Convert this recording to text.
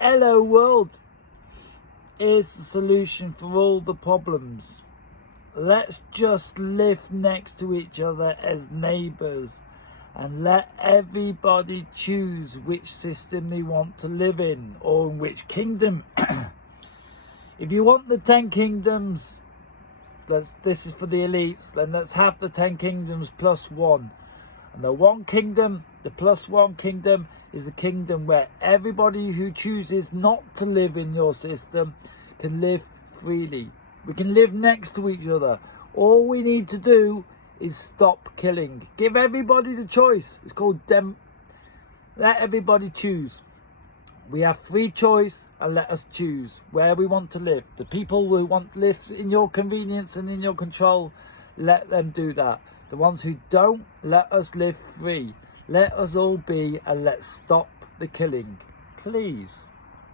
Hello world. Here's the solution for all the problems. Let's just live next to each other as neighbours and let everybody choose which system they want to live in or in which kingdom. If you want the 10 kingdoms, this is for the elites, then let's have the 10 kingdoms plus one. And the one kingdom, the plus one kingdom, is a kingdom where everybody who chooses not to live in your system can live freely. We can live next to each other. All we need to do is stop killing. Give everybody the choice. It's called let everybody choose. We have free choice, and let us choose where we want to live. The people who want to live in your convenience and in your control, let them do that. The ones who don't, let us live free. Let us all be, and let's stop the killing. Please.